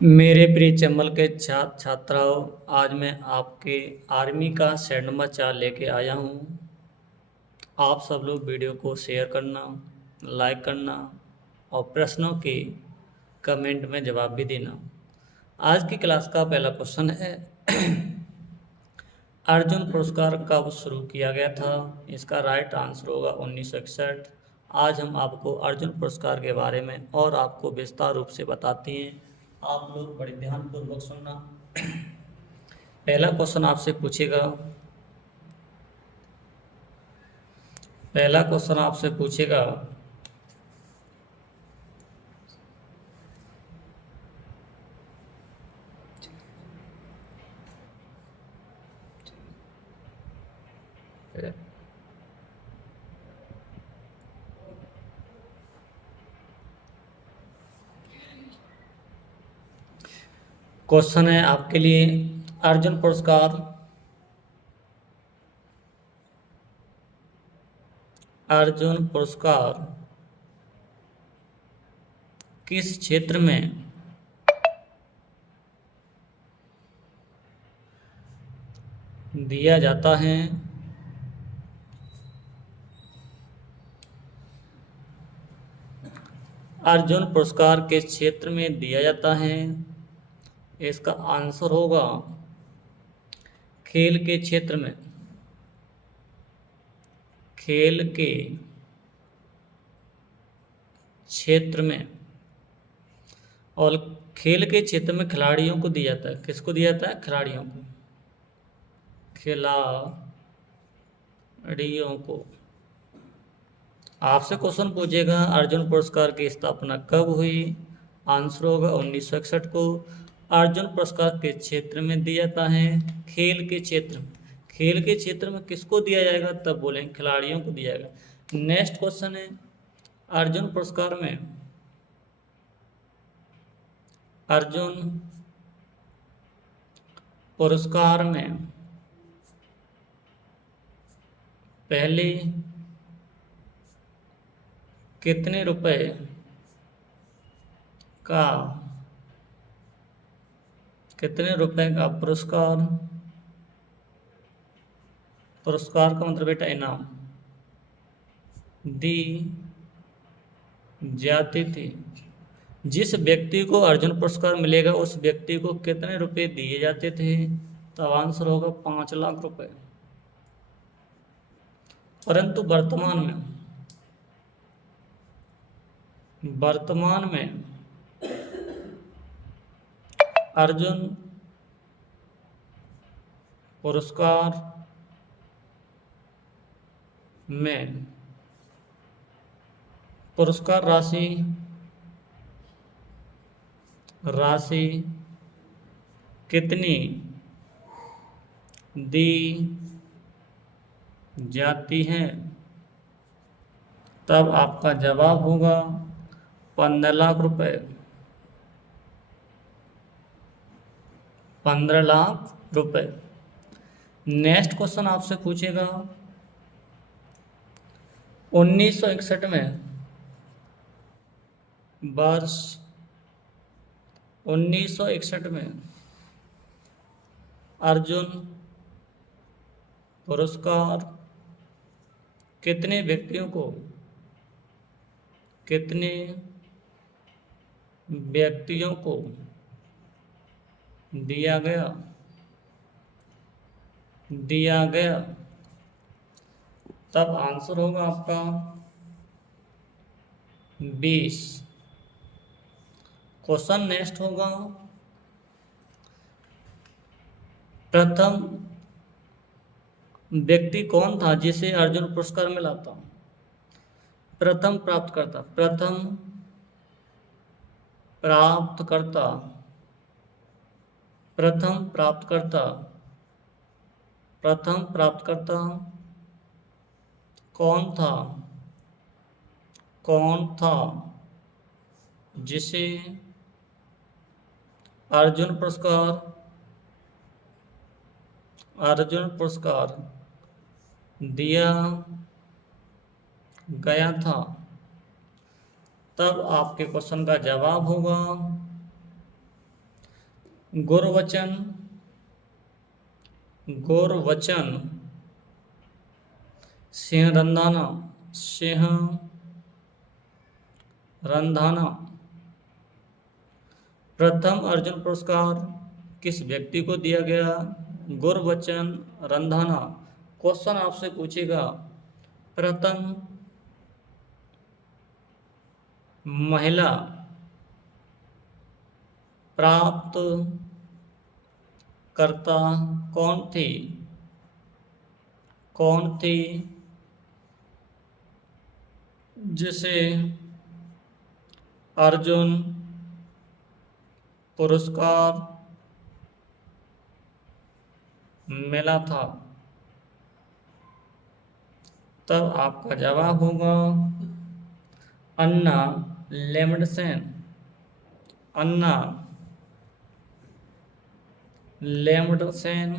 मेरे प्रिय चंबल के छात्र छात्राओं, आज मैं आपके आर्मी का सेट नंबर 4 लेके आया हूँ। आप सब लोग वीडियो को शेयर करना, लाइक करना और प्रश्नों के कमेंट में जवाब भी देना। आज की क्लास का पहला क्वेश्चन है अर्जुन पुरस्कार कब शुरू किया गया था? इसका राइट आंसर होगा 1961। आज हम आपको अर्जुन पुरस्कार के बारे में और आपको विस्तार रूप से बताते हैं। आप लोग बड़े ध्यानपूर्वक सुनना। पहला क्वेश्चन आपसे पूछेगा पहला क्वेश्चन आपसे पूछेगा क्वेश्चन है आपके लिए, अर्जुन पुरस्कार अर्जुन पुरस्कार किस क्षेत्र में दिया जाता है? अर्जुन पुरस्कार किस क्षेत्र में दिया जाता है? इसका आंसर होगा खेल के क्षेत्र में। खेल के क्षेत्र में। और खेल के क्षेत्र में खिलाड़ियों को दिया जाता है। किसको दिया जाता है? खिलाड़ियों को। खिलाड़ियों को। आपसे क्वेश्चन पूछेगा अर्जुन पुरस्कार की स्थापना कब हुई? आंसर होगा 1961 को। अर्जुन पुरस्कार किस क्षेत्र में दिया जाता है? खेल के क्षेत्र में। खेल के क्षेत्र में किसको दिया जाएगा? तब बोलेंगे खिलाड़ियों को दिया जाएगा। नेक्स्ट क्वेश्चन है, अर्जुन पुरस्कार में अर्जुन पुरस्कार में पहले कितने रुपए का पुरस्कार का मतलब बेटा इनाम दी जाती थी? जिस व्यक्ति को अर्जुन पुरस्कार मिलेगा उस व्यक्ति को कितने रुपए दिए जाते थे? तब आंसर होगा 5 लाख रुपए। परंतु वर्तमान में अर्जुन पुरस्कार में पुरस्कार राशि कितनी दी जाती है? तब आपका जवाब होगा 15 लाख रुपए। 15 लाख रुपए। नेक्स्ट क्वेश्चन आपसे पूछेगा 1961 में वर्ष 1961 में अर्जुन पुरस्कार कितने व्यक्तियों को दिया गया? तब आंसर होगा आपका 20। क्वेश्चन नेक्स्ट होगा, प्रथम व्यक्ति कौन था जिसे अर्जुन पुरस्कार मिला था? प्रथम प्राप्तकर्ता कौन था जिसे अर्जुन पुरस्कार दिया गया था? तब आपके क्वेश्चन का जवाब होगा गुरवचन, गुरवचन सिंह रंधाना, सिंह रंधाना। प्रथम अर्जुन पुरस्कार किस व्यक्ति को दिया गया? गुरबचन रंधाना। क्वेश्चन आपसे पूछेगा, प्रथम महिला प्राप्त कर्ता कौन थी? कौन थी जिसे अर्जुन पुरस्कार मिला था? तब आपका जवाब होगा अन्ना लेमडसेन। अन्ना लेमडसेन।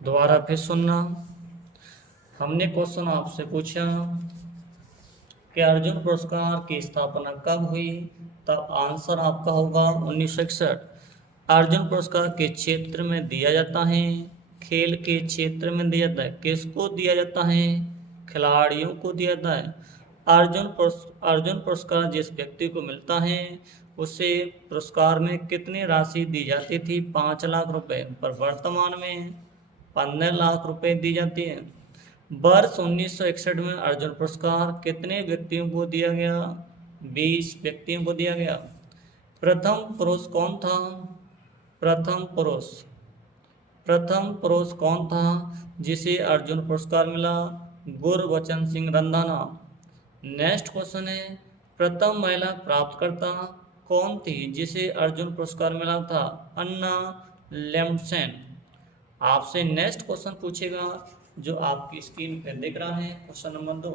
दोबारा फिर सुनना, हमने क्वेश्चन आपसे पूछा कि अर्जुन पुरस्कार की स्थापना कब हुई? तब आंसर आपका होगा 1961। अर्जुन पुरस्कार के क्षेत्र में दिया जाता है, खेल के क्षेत्र में दिया जाता है। किसको दिया जाता है? खिलाड़ियों को दिया जाता है। अर्जुन पुरस्कार जिस व्यक्ति को मिलता है उसे पुरस्कार में कितनी राशि दी जाती थी? 5 लाख रुपए, पर वर्तमान में 15 लाख रुपए दी जाती है। वर्ष 1961 में अर्जुन पुरस्कार कितने व्यक्तियों को दिया गया? 20 व्यक्तियों को दिया गया। प्रथम पुरुष कौन था? प्रथम पुरुष कौन था जिसे अर्जुन पुरस्कार मिला? गुरबचन सिंह रंधाना। नेक्स्ट क्वेश्चन है, प्रथम महिला प्राप्तकर्ता कौन थी जिसे अर्जुन पुरस्कार मिला था? अन्ना लेमडसेन। आपसे नेक्स्ट क्वेश्चन पूछेगा जो आपकी स्क्रीन पर दिख रहा है, क्वेश्चन नंबर 2।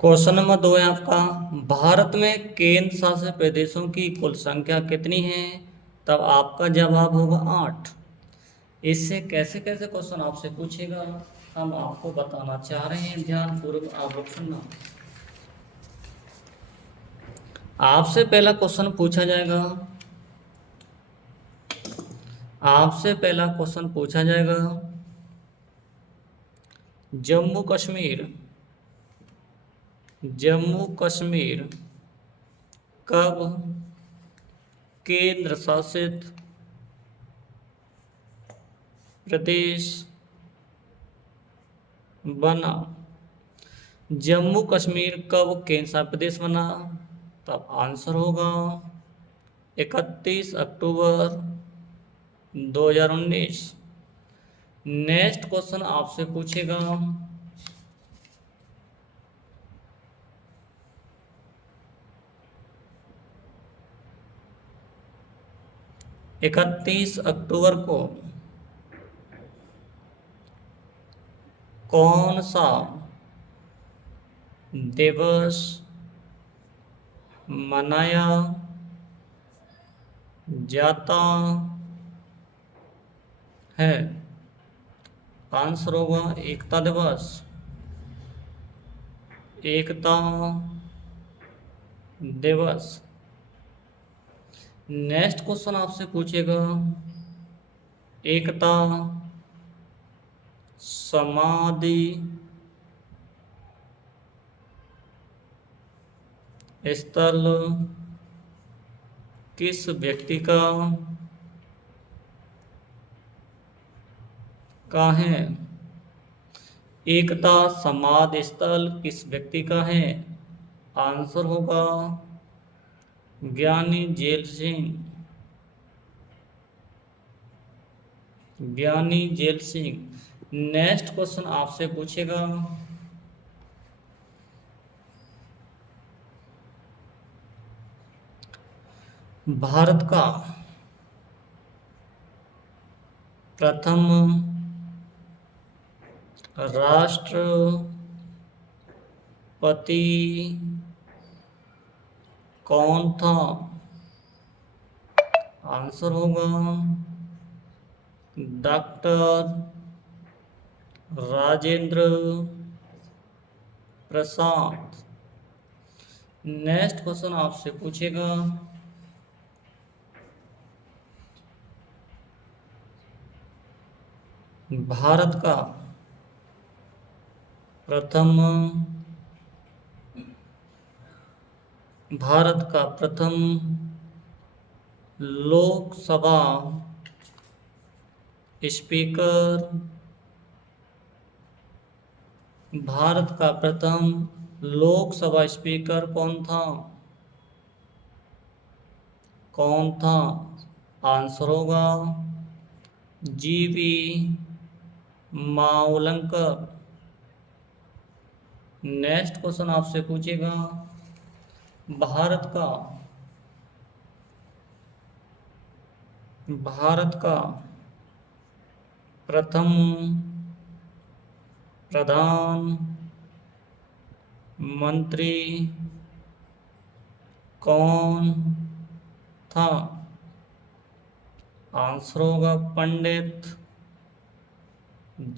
क्वेश्चन नंबर 2 है आपका, भारत में केंद्र शासित प्रदेशों की कुल संख्या कितनी है? तब आपका जवाब होगा 8। इससे कैसे कैसे क्वेश्चन आपसे पूछेगा हम आपको बताना चाह रहे हैं, ध्यानपूर्वक आप लोग सुनना। आपसे पहला क्वेश्चन पूछा जाएगा, आपसे पहला क्वेश्चन पूछा जाएगा, जम्मू कश्मीर कब केंद्र शासित प्रदेश बना? जम्मू कश्मीर कब केंद्र शासित प्रदेश बना? तब आंसर होगा 31 अक्टूबर 2019। नेक्स्ट क्वेश्चन आपसे पूछेगा, इकतीस अक्टूबर को कौन सा दिवस मनाया जाता है? आंसर होगा एकता दिवस। एकता दिवस। नेक्स्ट क्वेश्चन आपसे पूछेगा, एकता समाधि स्थल किस व्यक्ति का है? एकता समाधि स्थल किस व्यक्ति का है? आंसर होगा ज्ञानी जेल सिंह। ज्ञानी जेल सिंह। नेक्स्ट क्वेश्चन आपसे पूछेगा, भारत का प्रथम राष्ट्रपति कौन था? आंसर होगा doctor Rajendra Prasad. Next question आपसे पूछेगा, भारत का प्रथम लोकसभा स्पीकर, भारत का प्रथम लोकसभा स्पीकर कौन था? आंसर होगा जीवी मावलंकर। नेक्स्ट क्वेश्चन आपसे पूछेगा, भारत का प्रथम प्रधानमंत्री कौन था? आंसर होगा पंडित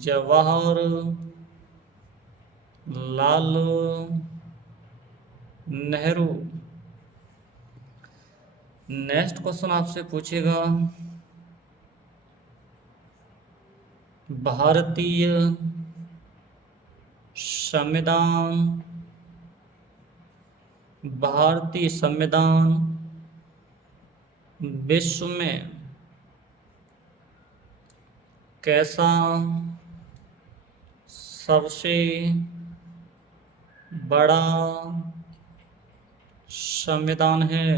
जवाहरलाल नेहरू। नेक्स्ट क्वेश्चन आपसे पूछेगा, भारतीय संविधान विश्व में कैसा सबसे बड़ा संविधान है?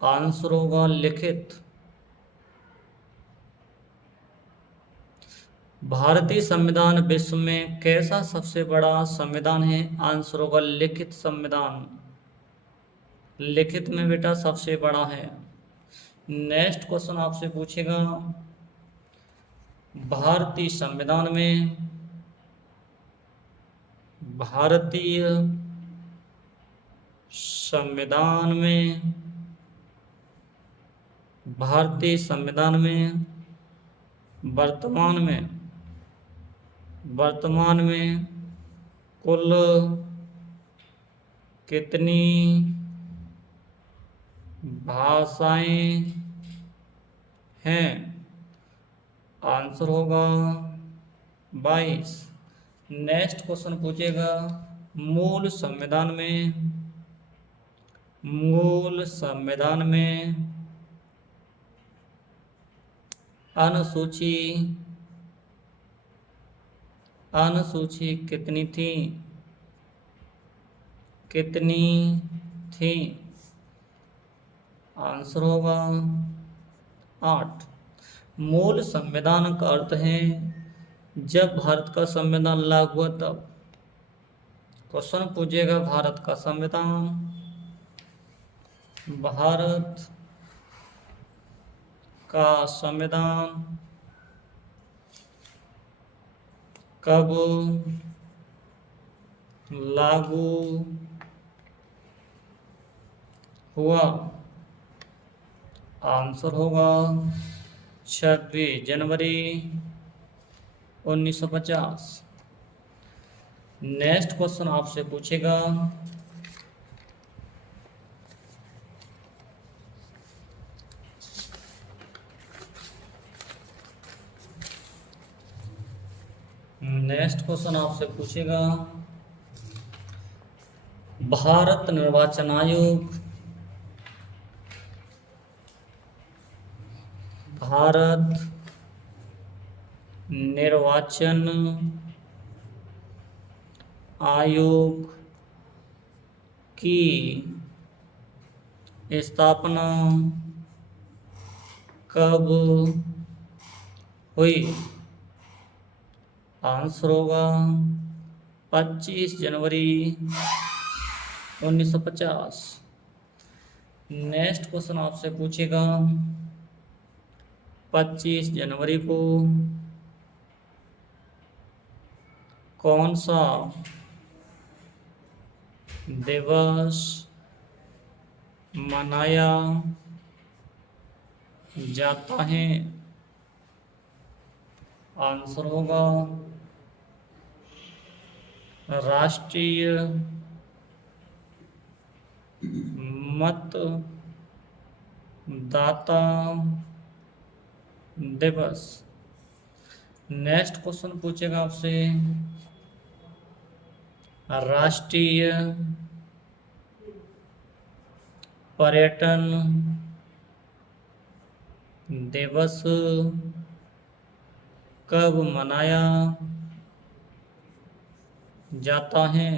आंसर होगा लिखित। भारतीय संविधान विश्व में कैसा सबसे बड़ा संविधान है? आंसर होगा लिखित संविधान। लिखित में बेटा सबसे बड़ा है। नेक्स्ट क्वेश्चन आपसे पूछेगा, भारतीय संविधान में वर्तमान में कुल कितनी भाषाएं हैं? आंसर होगा 22। नेक्स्ट क्वेश्चन पूछेगा, मूल संविधान में अनुसूची कितनी थी? आंसर होगा 8। मूल संविधान का अर्थ है जब भारत का संविधान लागू हुआ तब। क्वेश्चन पूछेगा, भारत का संविधान कब लागू हुआ? आंसर होगा 26 जनवरी 1950। नेक्स्ट क्वेश्चन आपसे पूछेगा, भारत निर्वाचन आयोग की स्थापना कब हुई? आंसर होगा 25 जनवरी 1950। नेक्स्ट क्वेश्चन आपसे पूछेगा, 25 जनवरी को कौन सा दिवस मनाया जाता है। आंसर होगा राष्ट्रीय मतदाता दिवस। नेक्स्ट क्वेश्चन पूछेगा आपसे, राष्ट्रीय पर्यटन दिवस कब मनाया जाता है?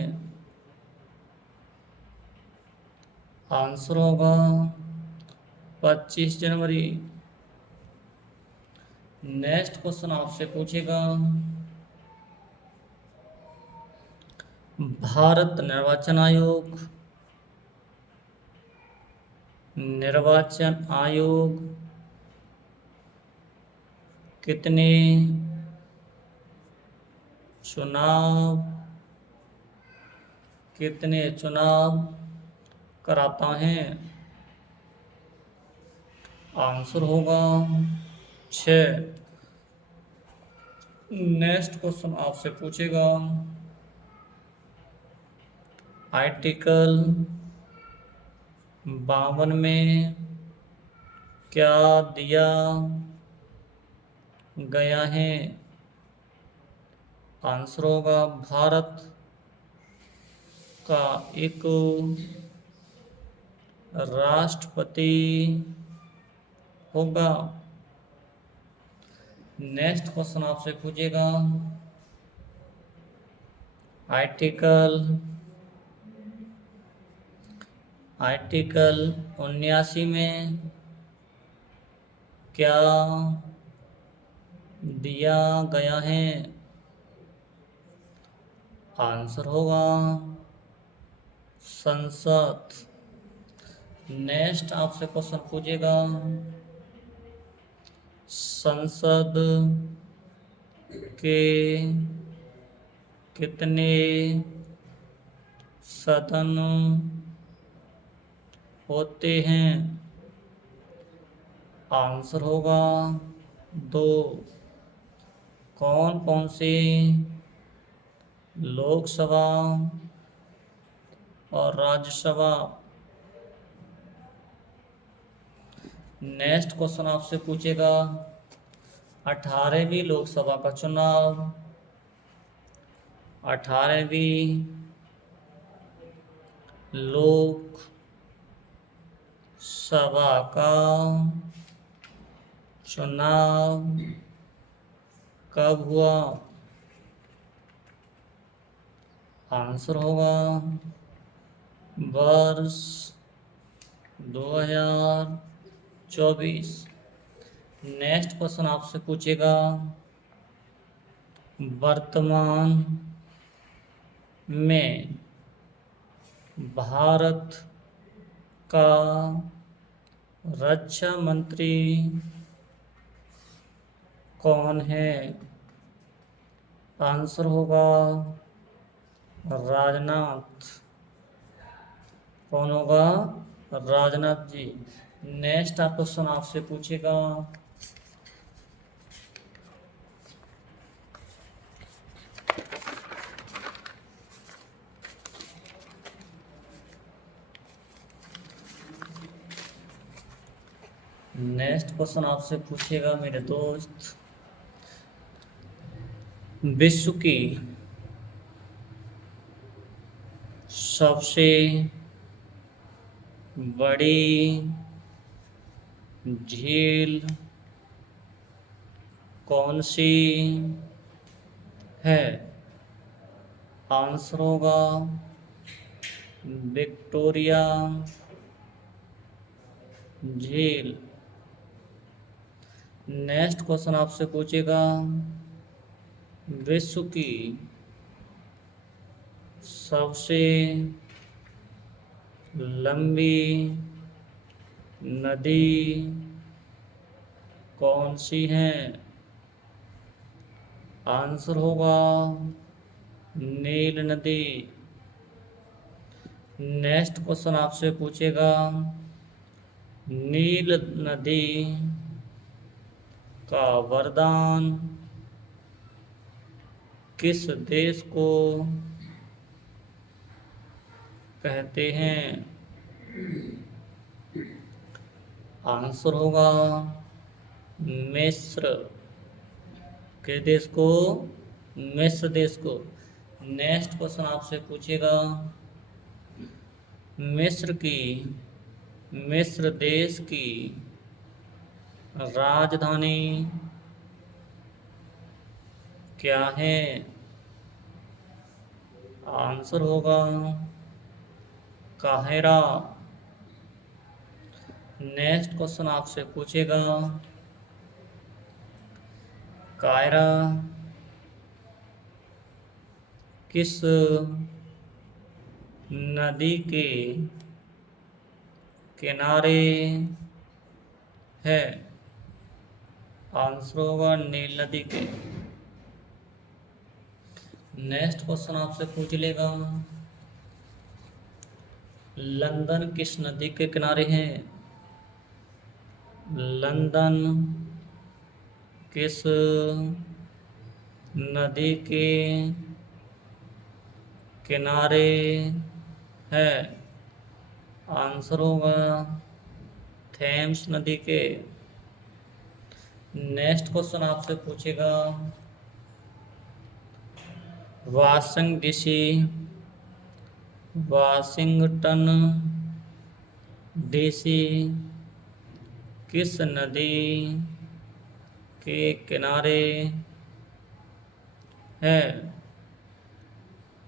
आंसर होगा 25 जनवरी। नेक्स्ट क्वेश्चन आपसे पूछेगा, भारत निर्वाचन आयोग कितने चुनाव कराता है? आंसर होगा 6। नेक्स्ट क्वेश्चन आपसे पूछेगा, आर्टिकल 52 में क्या दिया गया है? आंसर होगा भारत का एक राष्ट्रपति होगा। नेक्स्ट क्वेश्चन आपसे पूछेगा, आर्टिकल 79 में क्या दिया गया है? आंसर होगा संसद। नेक्स्ट आपसे क्वेश्चन पूछेगा, संसद के कितने सदन होते हैं? आंसर होगा 2। कौन कौन सी लोकसभा और राज्यसभा? नेक्स्ट क्वेश्चन आपसे पूछेगा, 18वीं लोकसभा का चुनाव 18वीं लोकसभा का चुनाव कब हुआ? आंसर होगा वर्ष 2024। नेक्स्ट क्वेश्चन आपसे पूछेगा, वर्तमान में भारत का रक्षा मंत्री कौन है? आंसर होगा राजनाथ। कौन होगा? राजनाथ जी। नेक्स्ट क्वेश्चन आपसे पूछेगा, मेरे दोस्त, विश्व की सबसे बड़ी झील कौन सी है? आंसर होगा विक्टोरिया झील। नेक्स्ट क्वेश्चन आपसे पूछेगा, विश्व की सबसे लंबी नदी कौन सी है? आंसर होगा नील नदी। नेक्स्ट क्वेश्चन आपसे पूछेगा, नील नदी का वरदान किस देश को कहते हैं? आंसर होगा मिस्र। किस देश को? मिस्र देश को। नेक्स्ट क्वेश्चन आपसे पूछेगा, मिस्र की मिस्र देश की राजधानी क्या है? आंसर होगा काहिरा। नेक्स्ट क्वेश्चन आपसे पूछेगा, काहिरा किस नदी के किनारे है? आंसर होगा नील नदी के। नेक्स्ट क्वेश्चन आपसे पूछ लेगा, लंदन किस नदी के किनारे है? लंदन किस नदी के किनारे है? आंसर होगा थेम्स नदी के। नेक्स्ट क्वेश्चन आपसे पूछेगा, वाशिंगटन डीसी वाशिंगटन डीसी किस नदी के किनारे है?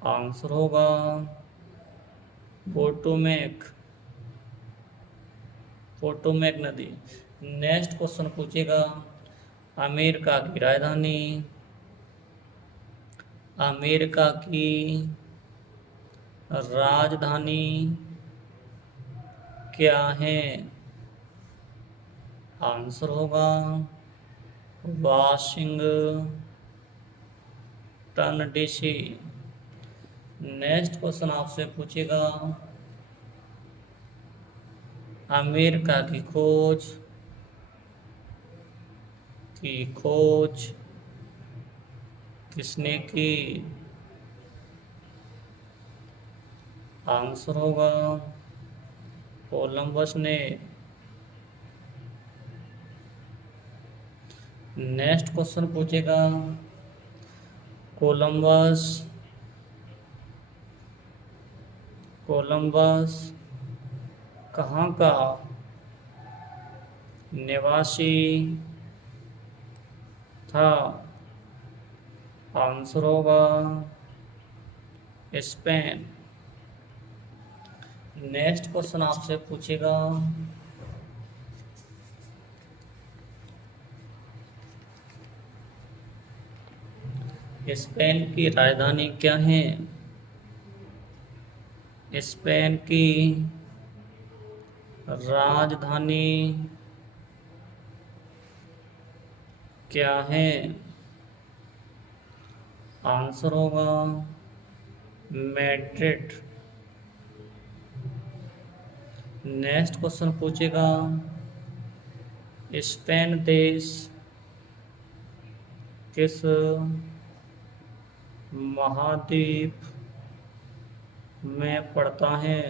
आंसर होगा पोटोमैक नदी। नेक्स्ट क्वेश्चन पूछेगा, अमेरिका की राजधानी अमेरिका की राजधानी क्या है? आंसर होगा वाशिंगटन डीसी। नेक्स्ट क्वेश्चन आपसे पूछेगा, अमेरिका की खोज किसने की? आंसर होगा कोलंबस ने। नेक्स्ट क्वेश्चन पूछेगा, कोलंबस कहाँ का निवासी था? आंसर होगा स्पेन। नेक्स्ट क्वेश्चन आपसे पूछेगा, स्पेन की राजधानी क्या है? स्पेन की राजधानी क्या है? आंसर होगा मैड्रिड। नेक्स्ट क्वेश्चन पूछेगा, स्पेन देश किस महाद्वीप में पड़ता है?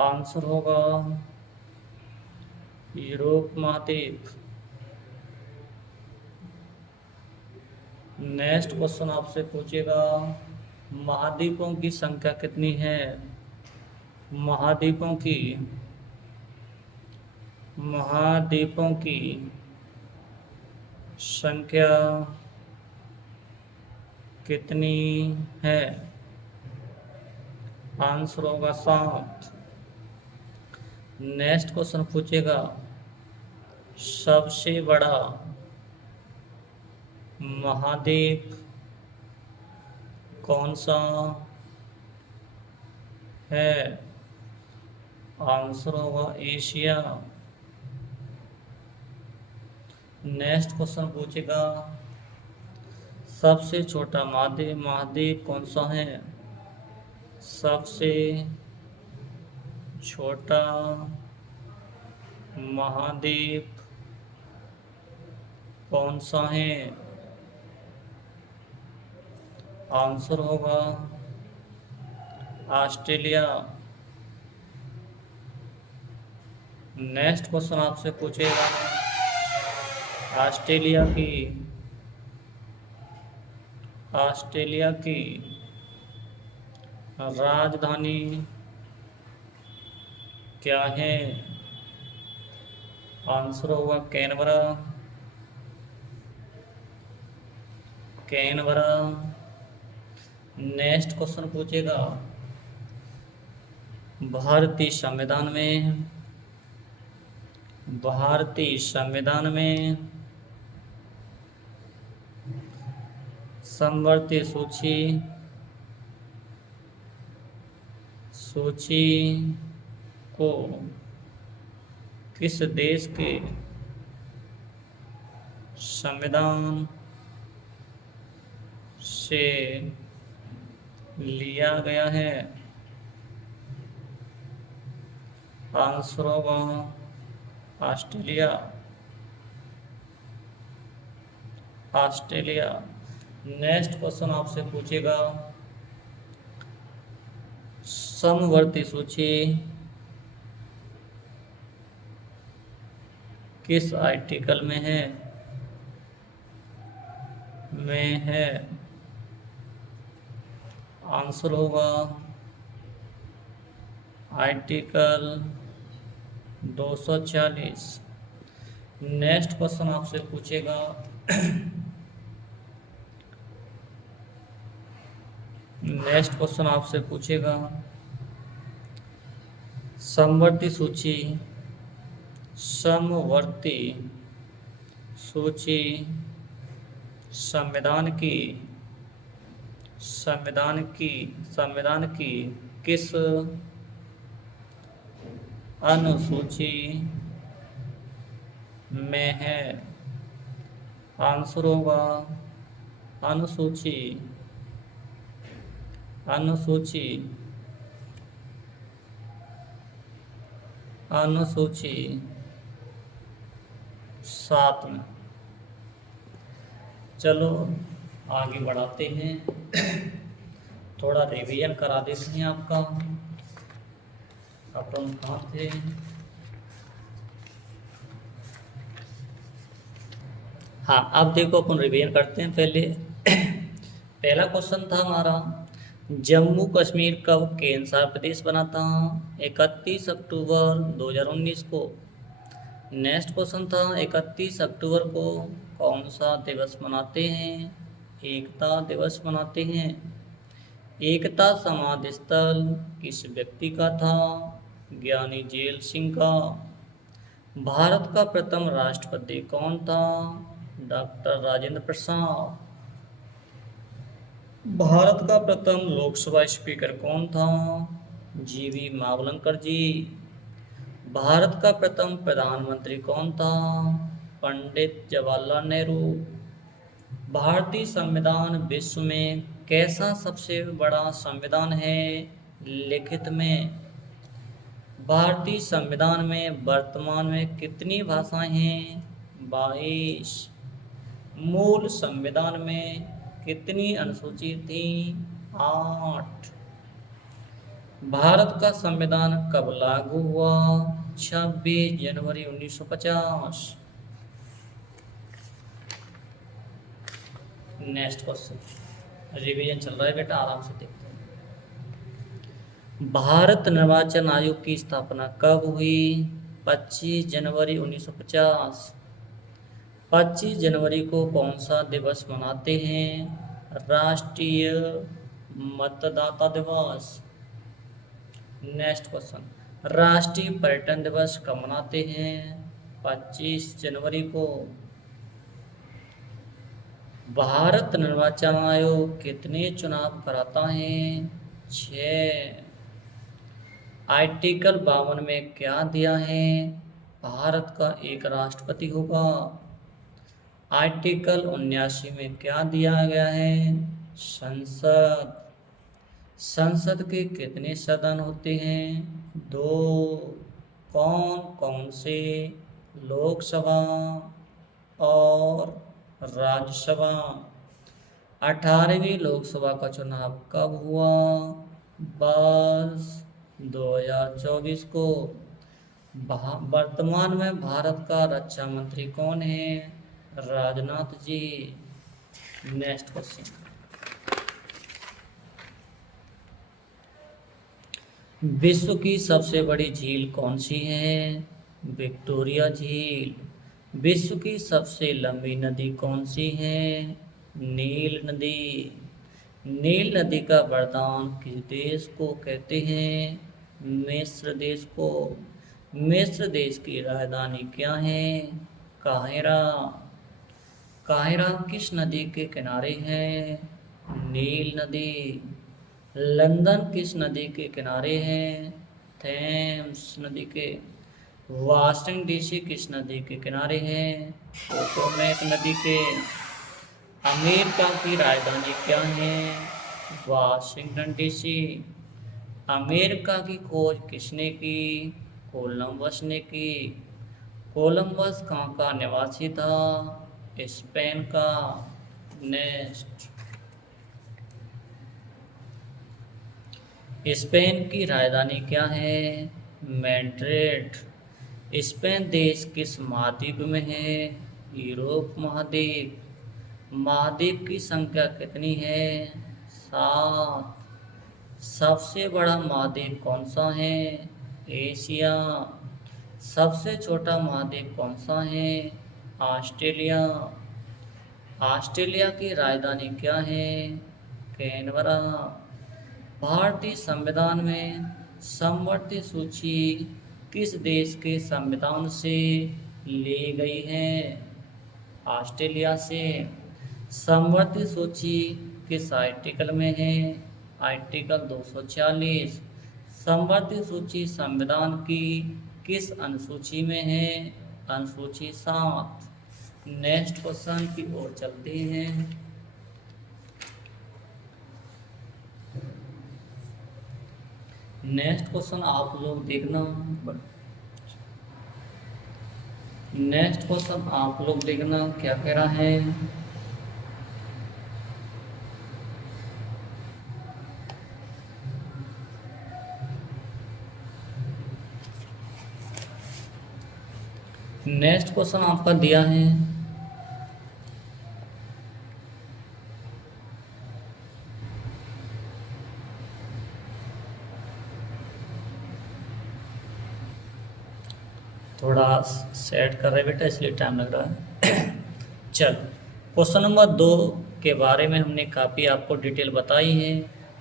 आंसर होगा यूरोप महाद्वीप। नेक्स्ट क्वेश्चन आपसे पूछेगा, महाद्वीपों की संख्या कितनी है? महाद्वीपों की संख्या कितनी है? आंसर होगा 7। नेक्स्ट क्वेश्चन पूछेगा, सबसे बड़ा महाद्वीप कौन सा है? आंसर होगा एशिया। नेक्स्ट क्वेश्चन पूछेगा, सबसे छोटा महाद्वीप कौन सा है? सबसे छोटा महाद्वीप कौन सा है? आंसर होगा ऑस्ट्रेलिया। नेक्स्ट क्वेश्चन आपसे पूछेगा ऑस्ट्रेलिया की ऑस्ट्रेलिया की राजधानी क्या है? आंसर होगा कैनबरा। कैनबरा। नेक्स्ट क्वेश्चन पूछेगा भारतीय संविधान में भारतीय संविधान में समवर्ती सूची सूची को किस देश के संविधान से लिया गया है? आंसर होगा ऑस्ट्रेलिया। ऑस्ट्रेलिया। नेक्स्ट क्वेश्चन आपसे पूछेगा समवर्ती सूची किस आर्टिकल में है? आंसर होगा आर्टिकल 240। नेक्स्ट क्वेश्चन आपसे पूछेगा समवर्ती सूची संविधान की किस अनुसूची में है? आंसर होगा अनुसूची 7 में। चलो आगे बढ़ाते हैं। थोड़ा रिवीजन करा देते हैं आपका। अपन कहाँ थे? हाँ, अब देखो अपन रिवीजन करते हैं। पहले पहला क्वेश्चन था हमारा जम्मू कश्मीर कब केंद्र शासित प्रदेश बना था? 31 अक्टूबर 2019 को। नेक्स्ट क्वेश्चन था 31 अक्टूबर को कौन सा दिवस मनाते हैं? एकता दिवस मनाते हैं। एकता समाधि स्थल किस व्यक्ति का था? ज्ञानी जेल सिंह का। भारत का प्रथम राष्ट्रपति कौन था? डॉक्टर राजेंद्र प्रसाद। भारत का प्रथम लोकसभा स्पीकर कौन था? जीवी मावलंकर जी। भारत का प्रथम प्रधानमंत्री कौन था? पंडित जवाहरलाल नेहरू। भारतीय संविधान विश्व में कैसा सबसे बड़ा संविधान है लिखित में? भारतीय संविधान में वर्तमान में कितनी भाषाएं हैं? 22। मूल संविधान में कितनी अनुसूची थी? 8। भारत का संविधान कब लागू हुआ? 26 जनवरी 1950। नेक्स्ट क्वेश्चन रिवीजन चल रहा है बेटा, आराम से देखते हैं। भारत निर्वाचन आयोग की स्थापना कब हुई? 25 जनवरी 1950। 25 जनवरी को कौन सा दिवस मनाते हैं? राष्ट्रीय मतदाता दिवस। नेक्स्ट क्वेश्चन राष्ट्रीय पर्यटन दिवस कब मनाते हैं? 25 जनवरी को। भारत निर्वाचन आयोग कितने चुनाव कराता है? 6। आर्टिकल 52 में क्या दिया है? भारत का एक राष्ट्रपति होगा। आर्टिकल 79 में क्या दिया गया है? संसद। संसद के कितने सदन होते हैं? 2। कौन कौन से? लोकसभा और राज्यसभा। 18वीं लोकसभा का चुनाव कब हुआ? 2024 को। वर्तमान में भारत का रक्षा मंत्री कौन है? राजनाथ जी। Next question. विश्व की सबसे बड़ी झील कौन सी है? विक्टोरिया झील। विश्व की सबसे लंबी नदी कौन सी है? नील नदी। नील नदी का वरदान किस देश को कहते हैं? मिस्र देश को। मिस्र देश की राजधानी क्या है? काहिरा। काहिरा किस नदी के किनारे है? नील नदी। लंदन किस नदी के किनारे है? थेम्स नदी के। वाशिंगटन डीसी किस नदी के किनारे है? पोटोमैक नदी के। अमेरिका की राजधानी क्या है? Washington DC. अमेरिका की खोज किसने की? कोलंबस ने की। कोलंबस कहाँ का निवासी था? स्पेन का। नेक्स्ट। स्पेन की राजधानी क्या है? मैड्रिड। स्पेन देश किस महाद्वीप में है? यूरोप महाद्वीप। महाद्वीप की संख्या कितनी है? 7। सबसे बड़ा महाद्वीप कौन सा है? एशिया। सबसे छोटा महाद्वीप कौन सा है? ऑस्ट्रेलिया। ऑस्ट्रेलिया की राजधानी क्या है? कैनबरा। भारतीय संविधान में समवर्ती सूची किस देश के संविधान से ली गई है? ऑस्ट्रेलिया से। समवर्ती सूची किस आर्टिकल में है? आर्टिकल 240। समवर्ती सूची संविधान की किस अनुसूची में है? अनुसूची 7। नेक्स्ट क्वेश्चन की ओर चलते हैं। नेक्स्ट क्वेश्चन आप लोग देखना। नेक्स्ट क्वेश्चन आप लोग देखना क्या कह रहा है। नेक्स्ट क्वेश्चन आपका दिया है। थोड़ा सेट कर रहे बेटा इसलिए टाइम लग रहा है। चलो क्वेश्चन नंबर 2 के बारे में हमने काफ़ी आपको डिटेल बताई है।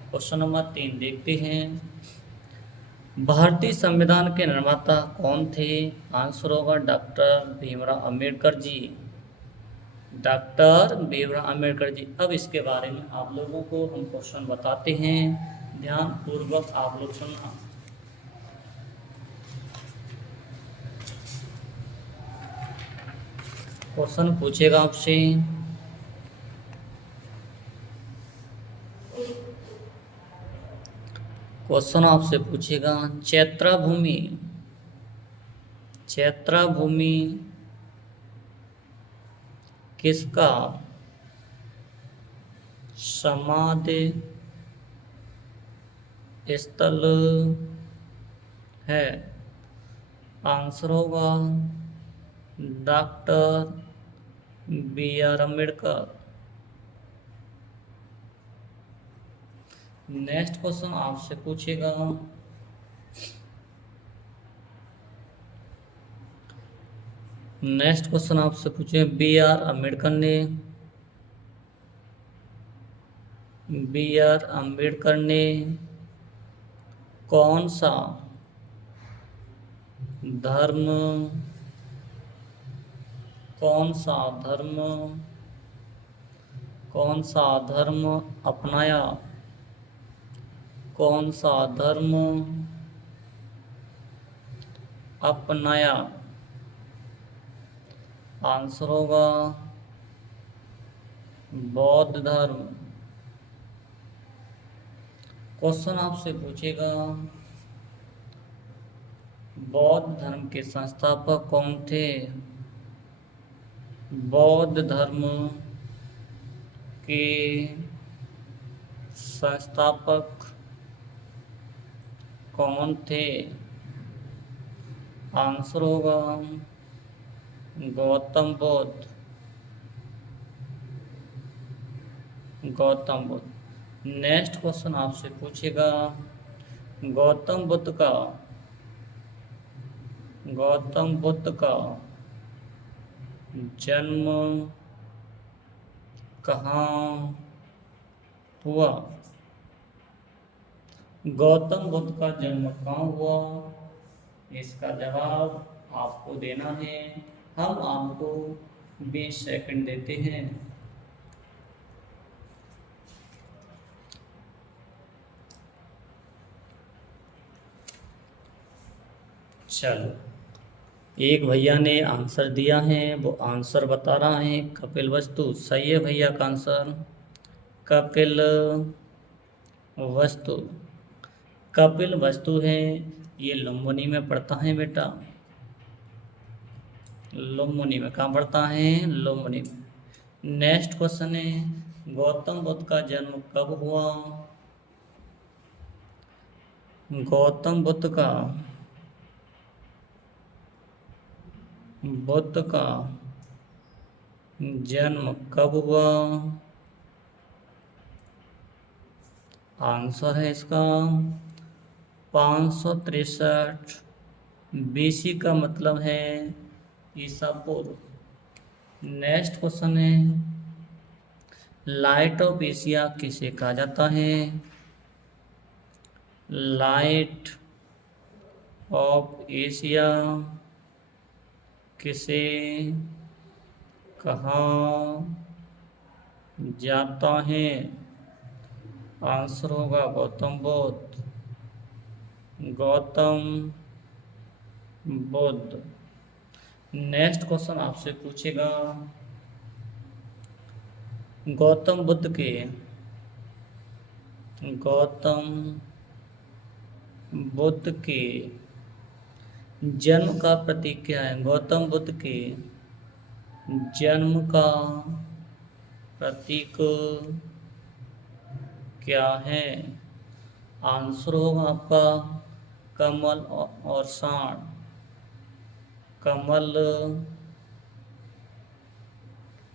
क्वेश्चन नंबर 3 देखते हैं। भारतीय संविधान के निर्माता कौन थे? आंसर होगा डॉक्टर भीमराव अम्बेडकर जी। डॉक्टर भीमराव अम्बेडकर जी। अब इसके बारे में आप लोगों को हम क्वेश्चन बताते हैं, ध्यान पूर्वक आप लोग सुनना। क्वेश्चन पूछेगा आपसे, क्वेश्चन आपसे पूछेगा चैत्रा भूमि। चैत्रा भूमि किसका समाधि स्थल है? आंसर होगा doctor B R Ambedkar. Next question आपसे पूछेगा नेक्स्ट क्वेश्चन आपसे पूछे बी आर अम्बेडकर ने कौन सा धर्म कौन सा धर्म कौन सा धर्म अपनाया? कौन सा धर्म अपनाया? आंसर होगा बौद्ध धर्म। क्वेश्चन आपसे पूछेगा बौद्ध धर्म के संस्थापक कौन थे? बौद्ध धर्म के संस्थापक कौन थे? आंसर होगा गौतम बुद्ध। गौतम बुद्ध। नेक्स्ट क्वेश्चन आपसे पूछेगा, गौतम बुद्ध का जन्म कहाँ हुआ? गौतम बुद्ध का जन्म कहाँ हुआ? इसका जवाब आपको देना है। हम आपको 20 सेकंड देते हैं। चलो, एक भैया ने आंसर दिया है, वो आंसर बता रहा है कपिल वस्तु। सही है भैया का आंसर, कपिल वस्तु। कपिल वस्तु है, ये लुम्बिनी में पड़ता है बेटा। लुम्बिनी में कहाँ पड़ता है? लुम्बिनी में। नेक्स्ट क्वेश्चन है, गौतम बुद्ध का जन्म कब हुआ? गौतम बुद्ध का जन्म कब हुआ? आंसर है इसका 563 BC का मतलब है ईसा पूर्व। नेक्स्ट क्वेश्चन है, लाइट ऑफ एशिया किसे कहा जाता है? लाइट ऑफ एशिया किसे कहा जाता है? आंसर होगा गौतम बुद्ध। गौतम बुद्ध। नेक्स्ट क्वेश्चन आपसे पूछेगा, गौतम बुद्ध के जन्म का प्रतीक क्या है? गौतम बुद्ध के जन्म का प्रतीक क्या है? आंसर होगा आपका कमल और सांड। कमल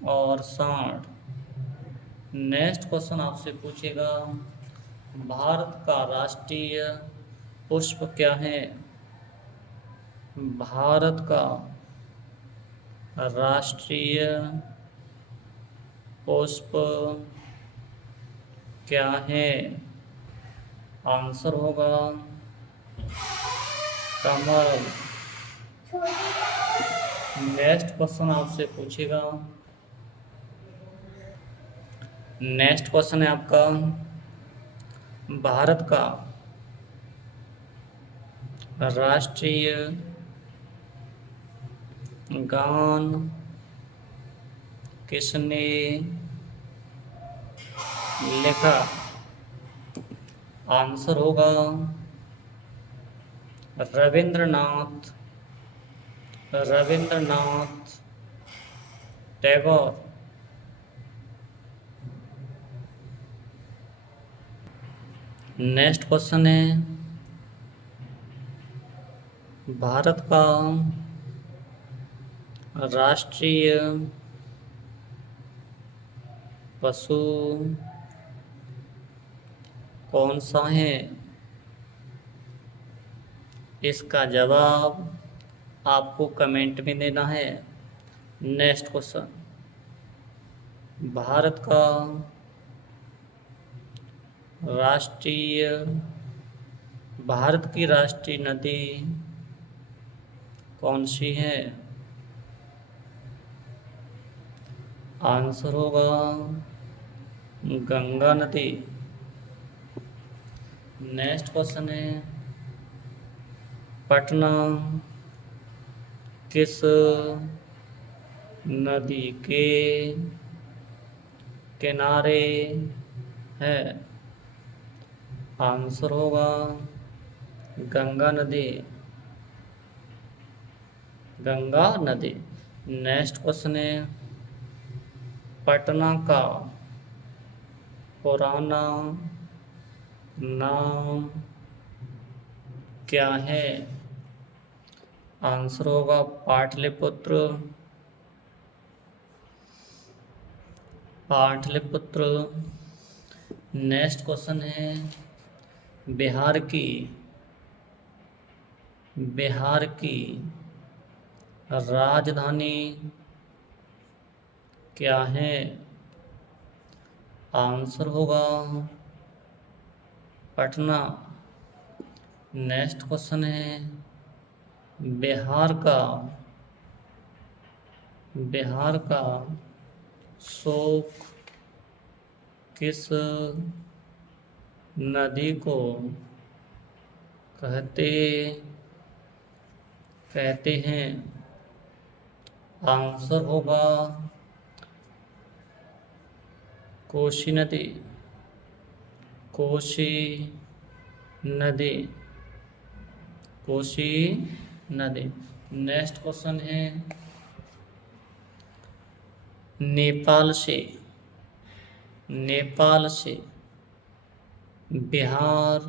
और सांड। नेक्स्ट क्वेश्चन आपसे पूछेगा, भारत का राष्ट्रीय पुष्प क्या है? भारत का राष्ट्रीय पुष्प क्या है? आंसर होगा कमल। नेक्स्ट क्वेश्चन आपसे पूछेगा, नेक्स्ट क्वेश्चन है आपका, भारत का राष्ट्रीय गान किसने लिखा? आंसर होगा रविंद्रनाथ टैगोर। नेक्स्ट क्वेश्चन है, भारत का राष्ट्रीय पशु कौन सा है? इसका जवाब आपको कमेंट में देना है। नेक्स्ट क्वेश्चन, भारत का भारत की राष्ट्रीय नदी कौन सी है? आंसर होगा गंगा नदी। नेक्स्ट क्वेश्चन है, पटना किस नदी के किनारे है? आंसर होगा गंगा नदी। नेक्स्ट क्वेश्चन है, पटना का पुराना नाम क्या है? आंसर होगा पाटलिपुत्र। पाटलिपुत्र। नेक्स्ट क्वेश्चन है, बिहार की बिहार की राजधानी क्या है? आंसर होगा पटना। नेक्स्ट क्वेश्चन है, बिहार का शोक किस नदी को कहते कहते हैं? आंसर होगा कोसी नदी। कोसी नदी। कोसी नदी। नेक्स्ट क्वेश्चन है, नेपाल से बिहार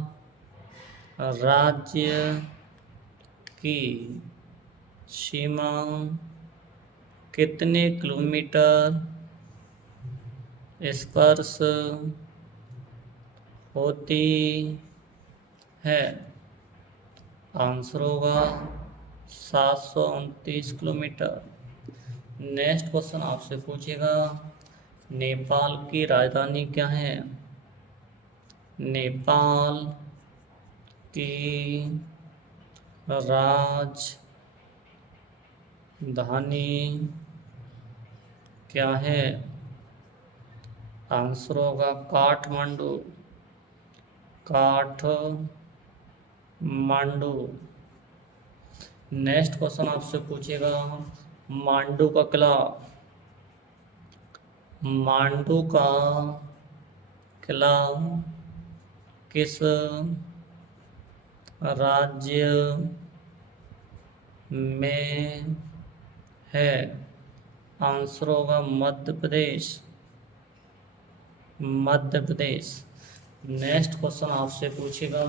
राज्य की सीमा कितने किलोमीटर स्पर्श होती है? आंसर होगा 729 किलोमीटर। नेक्स्ट क्वेश्चन आपसे पूछेगा, नेपाल की राजधानी क्या है? नेपाल की राजधानी क्या है? आंसर होगा काठमांडू। काठमांडू। नेक्स्ट क्वेश्चन आपसे पूछेगा, मांडू का किला मांडू का किला किस राज्य में है? आंसर होगा मध्य प्रदेश। मध्य प्रदेश। नेक्स्ट क्वेश्चन आपसे पूछेगा,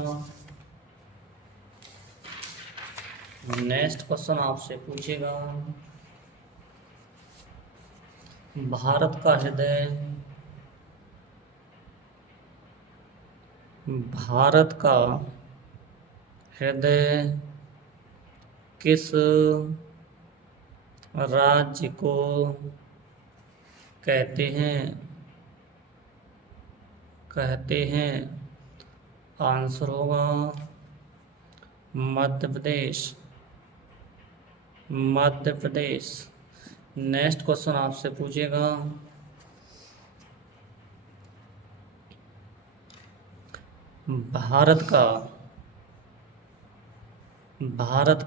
भारत का हृदय किस राज्य को कहते हैं? आंसर होगा मध्य प्रदेश। मध्य प्रदेश। नेक्स्ट क्वेश्चन आपसे पूछेगा, भारत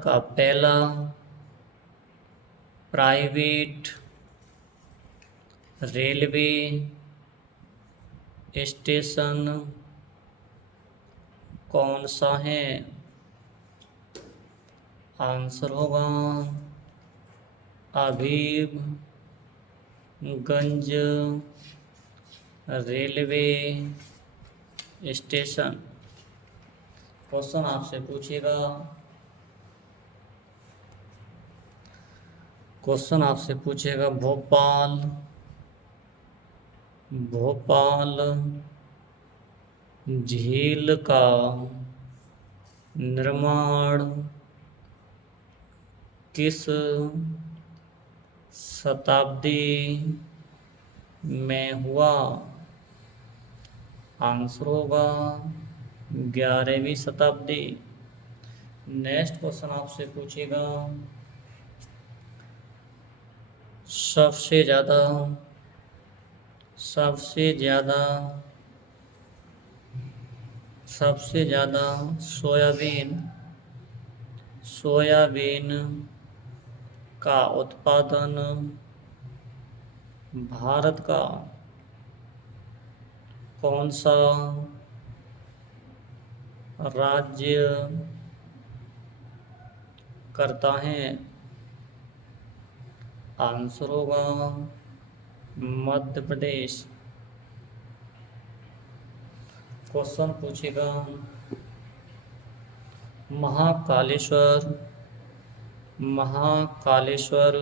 का पहला प्राइवेट रेलवे स्टेशन कौन सा है? आंसर होगा हबीबगंज रेलवे स्टेशन। क्वेश्चन आपसे पूछेगा, भोपाल झील का निर्माण किस शताब्दी में हुआ? आंसर होगा 11वीं शताब्दी। नेक्स्ट क्वेश्चन आपसे पूछेगा, सबसे ज्यादा सोयाबीन का उत्पादन भारत का कौन सा राज्य करता है? आंसर होगा मध्य प्रदेश। क्वेश्चन पूछेगा महाकालेश्वर, महाकालेश्वर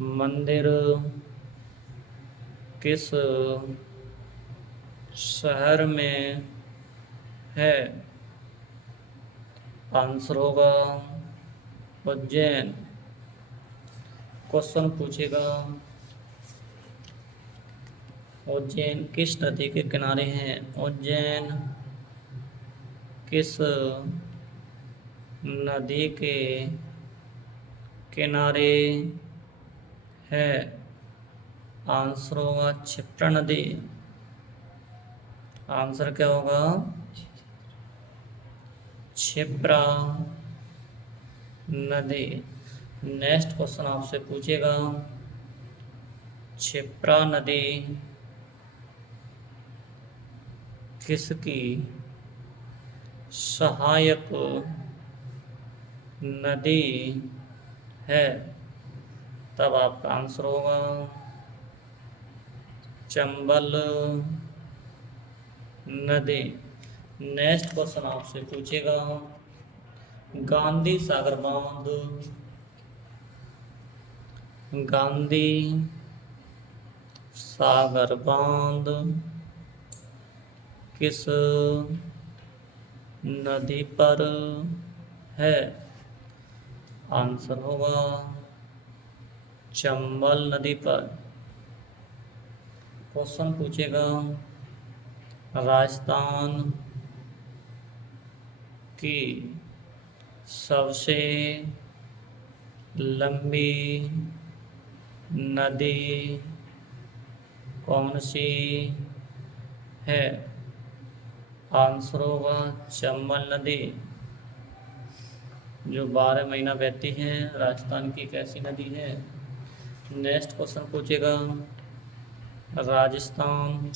मंदिर किस शहर में है? आंसर होगा उज्जैन। क्वेश्चन पूछेगा उज्जैन किस नदी के किनारे हैं? उज्जैन किस नदी के किनारे है? आंसर होगा क्षिप्रा नदी। आंसर क्या होगा? क्षिप्रा नदी। नेक्स्ट क्वेश्चन आपसे पूछेगा क्षिप्रा नदी किसकी सहायक नदी है? तब आपका आंसर होगा चंबल नदी। नेक्स्ट क्वेश्चन आपसे पूछेगा गांधी सागर बांध, गांधी सागर बांध किस नदी पर है? आंसर होगा चंबल नदी पर। क्वेश्चन पूछेगा राजस्थान की सबसे लंबी नदी कौन सी है? आंसर होगा चंबल नदी, जो 12 महीना बहती है। राजस्थान की कैसी नदी है? नेक्स्ट क्वेश्चन पूछेगा राजस्थान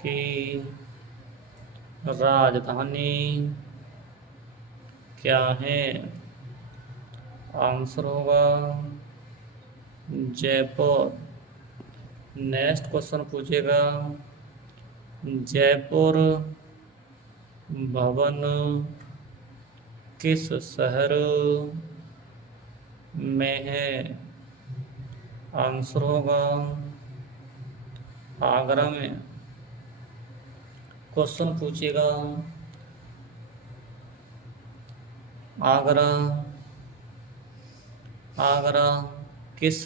की राजधानी क्या है? आंसर होगा जयपुर। नेक्स्ट क्वेश्चन पूछेगा जयपुर भवन किस शहर में है? आंसर होगा आगरा में। क्वेश्चन पूछेगा आगरा, आगरा किस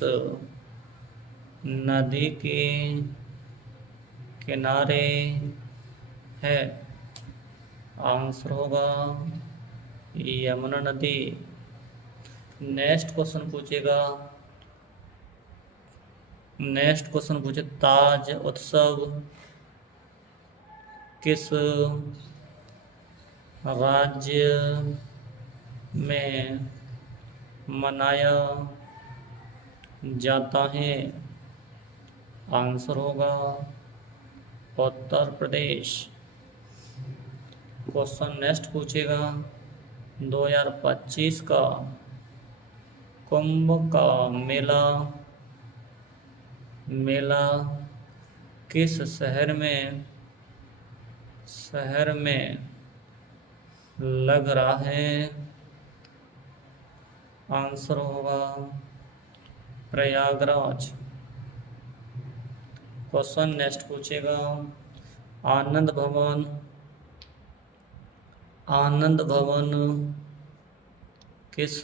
नदी के किनारे है? आंसर होगा यमुना नदी। नेक्स्ट क्वेश्चन पूछेगा ताज उत्सव किस राज्य में मनाया जाता है? आंसर होगा उत्तर प्रदेश। क्वेश्चन नेक्स्ट पूछेगा 2025 का कुंभ का मेला किस शहर में लग रहा है? आंसर होगा प्रयागराज। क्वेश्चन नेक्स्ट पूछेगा आनंद भवन किस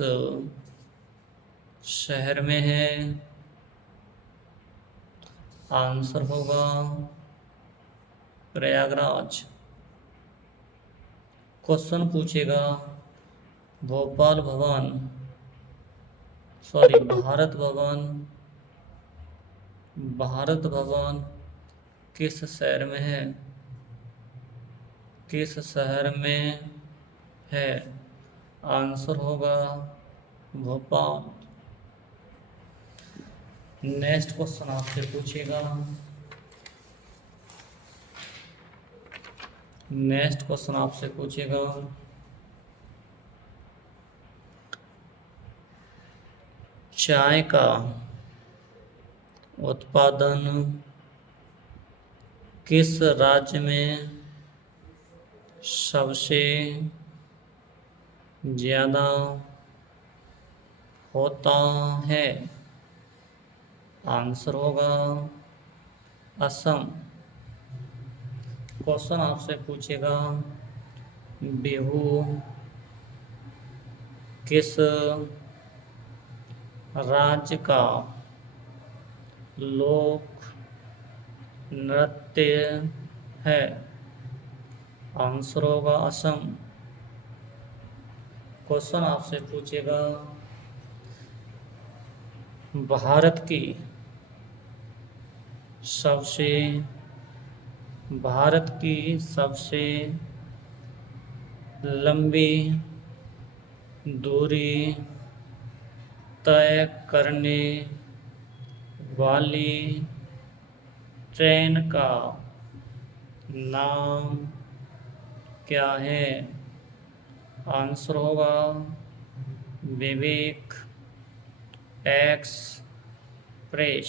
शहर में है? आंसर होगा प्रयागराज। क्वेश्चन पूछेगा भारत भवन किस शहर में है? किस शहर में है? आंसर होगा भोपाल। नेक्स्ट क्वेश्चन आपसे पूछेगा चाय का उत्पादन किस राज्य में सबसे ज़्यादा होता है? आंसर होगा असम। क्वेश्चन आपसे पूछेगा, बिहू किस राज्य का लोक नृत्य है? आंसर होगा असम। क्वेश्चन आपसे पूछेगा, भारत की सबसे लंबी दूरी तय करने वाली ट्रेन का नाम क्या है? आंसर होगा विवेक एक्सप्रेस।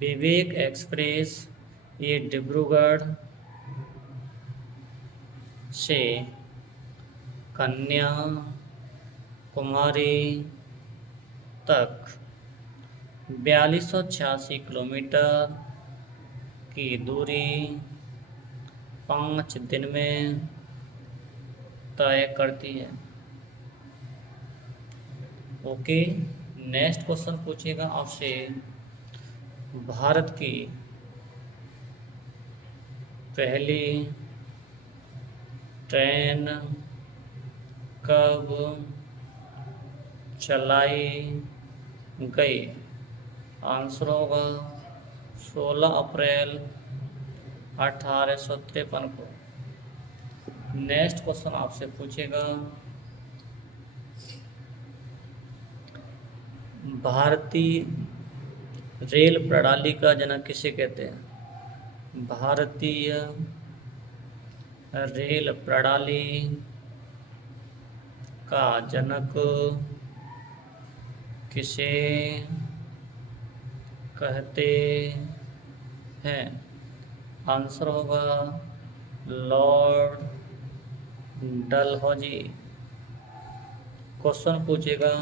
विवेक एक्सप्रेस ये डिब्रूगढ़ से कन्याकुमारी तक 4286 किलोमीटर की दूरी 5 दिन में तय करती है। ओके, नेक्स्ट क्वेश्चन पूछेगा आपसे, भारत की पहली ट्रेन कब चलाई गई? आंसर होगा 16 अप्रैल 1853 को। नेक्स्ट क्वेश्चन आपसे पूछेगा, भारतीय रेल प्रणाली का जनक किसे कहते हैं? भारतीय रेल प्रणाली का जनक किसे कहते हैं? आंसर होगा लॉर्ड डलहौजी। क्वेश्चन पूछेगा,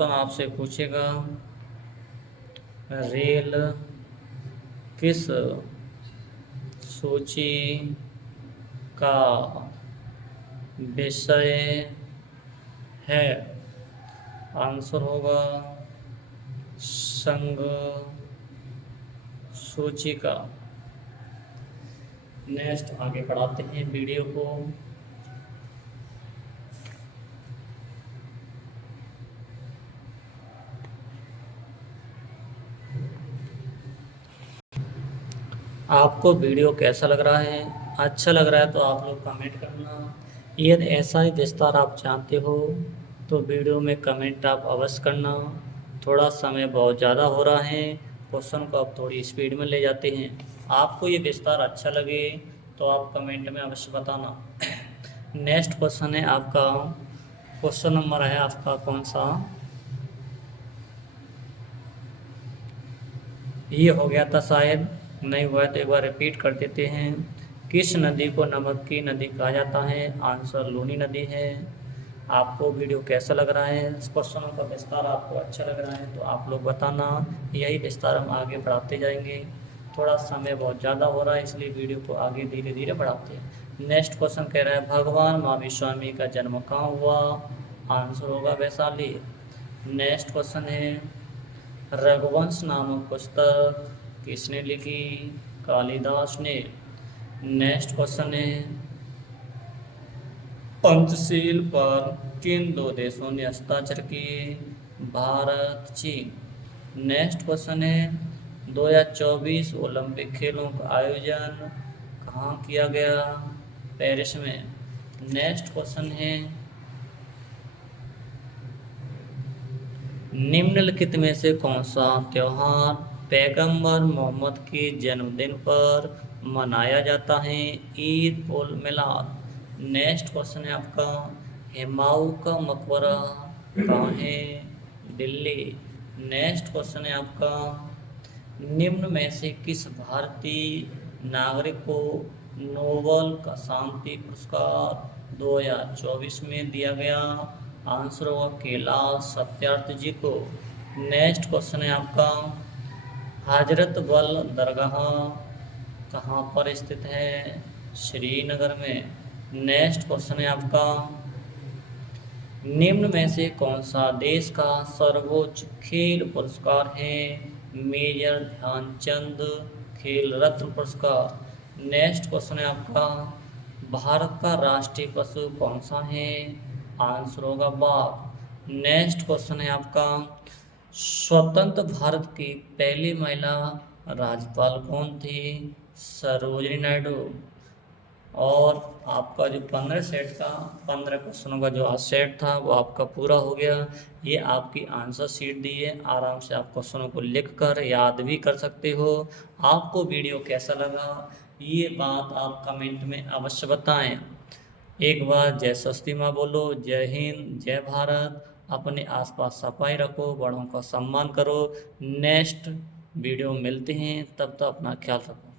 आपसे पूछेगा, रेल किस सूची का विषय है? आंसर होगा संघ सूची का। नेक्स्ट आगे बढ़ाते हैं वीडियो को। आपको वीडियो कैसा लग रहा है? अच्छा लग रहा है तो आप लोग कमेंट करना। यदि ऐसा ही विस्तार आप चाहते हो तो वीडियो में कमेंट आप अवश्य करना। थोड़ा समय बहुत ज़्यादा हो रहा है, क्वेश्चन को आप थोड़ी स्पीड में ले जाते हैं। आपको ये विस्तार अच्छा लगे तो आप कमेंट में अवश्य बताना। नेक्स्ट क्वेश्चन है आपका, क्वेश्चन नंबर है आपका कौन सा? ये हो गया था शायद, नहीं हुआ तो एक बार रिपीट कर देते हैं। किस नदी को नमक की नदी कहा जाता है? आंसर लूनी नदी है। आपको वीडियो कैसा लग रहा है? इस क्वेश्चनों का विस्तार आपको अच्छा लग रहा है तो आप लोग बताना। यही विस्तार हम आगे बढ़ाते जाएंगे। थोड़ा समय बहुत ज़्यादा हो रहा है इसलिए वीडियो को आगे धीरे धीरे बढ़ाते हैं। नेक्स्ट क्वेश्चन कह रहा है, भगवान महावीर स्वामी का जन्म कहाँ हुआ? आंसर होगा वैशाली। नेक्स्ट क्वेश्चन है, रघुवंश नामक पुस्तक किसने लिखी? कालिदास ने। नेक्स्ट क्वेश्चन है, पंचशील पर किन दो देशों ने हस्ताक्षर किए? भारत, चीन। नेक्स्ट क्वेश्चन है, 2024 ओलंपिक खेलों का आयोजन कहाँ किया गया? पेरिस में। नेक्स्ट क्वेश्चन है, निम्नलिखित में से कौन सा त्यौहार पैगंबर मोहम्मद के जन्मदिन पर मनाया जाता है? ईद उल मिलाद। नेक्स्ट क्वेश्चन है आपका, हुमायूं का मकबरा कहाँ है? दिल्ली। नेक्स्ट क्वेश्चन है आपका, निम्न में से किस भारतीय नागरिक को नोबेल का शांति पुरस्कार 2024 में दिया गया? आंसर होगा कैलाश सत्यार्थी जी को। नेक्स्ट क्वेश्चन है आपका, हजरत बल दरगाह कहाँ पर स्थित है? श्रीनगर में। नेक्स्ट क्वेश्चन है आपका, निम्न में से कौन सा देश का सर्वोच्च खेल पुरस्कार है? मेजर ध्यानचंद खेल रत्न पुरस्कार। नेक्स्ट क्वेश्चन है आपका, भारत का राष्ट्रीय पशु कौन सा है? आंसर होगा बाघ। नेक्स्ट क्वेश्चन है आपका, स्वतंत्र भारत की पहली महिला राज्यपाल कौन थी? सरोजिनी नायडू। और आपका जो 15 क्वेश्चनों का जो आज सेट था वो आपका पूरा हो गया। ये आपकी आंसर शीट दी है, आराम से आप क्वेश्चनों को लिख कर याद भी कर सकते हो। आपको वीडियो कैसा लगा ये बात आप कमेंट में अवश्य बताएं। एक बार जय स्वस्ति माँ बोलो। जय हिंद, जय भारत। अपने आसपास सफाई रखो, बड़ों का सम्मान करो। नेक्स्ट वीडियो मिलते हैं, तब तक अपना ख्याल रखो।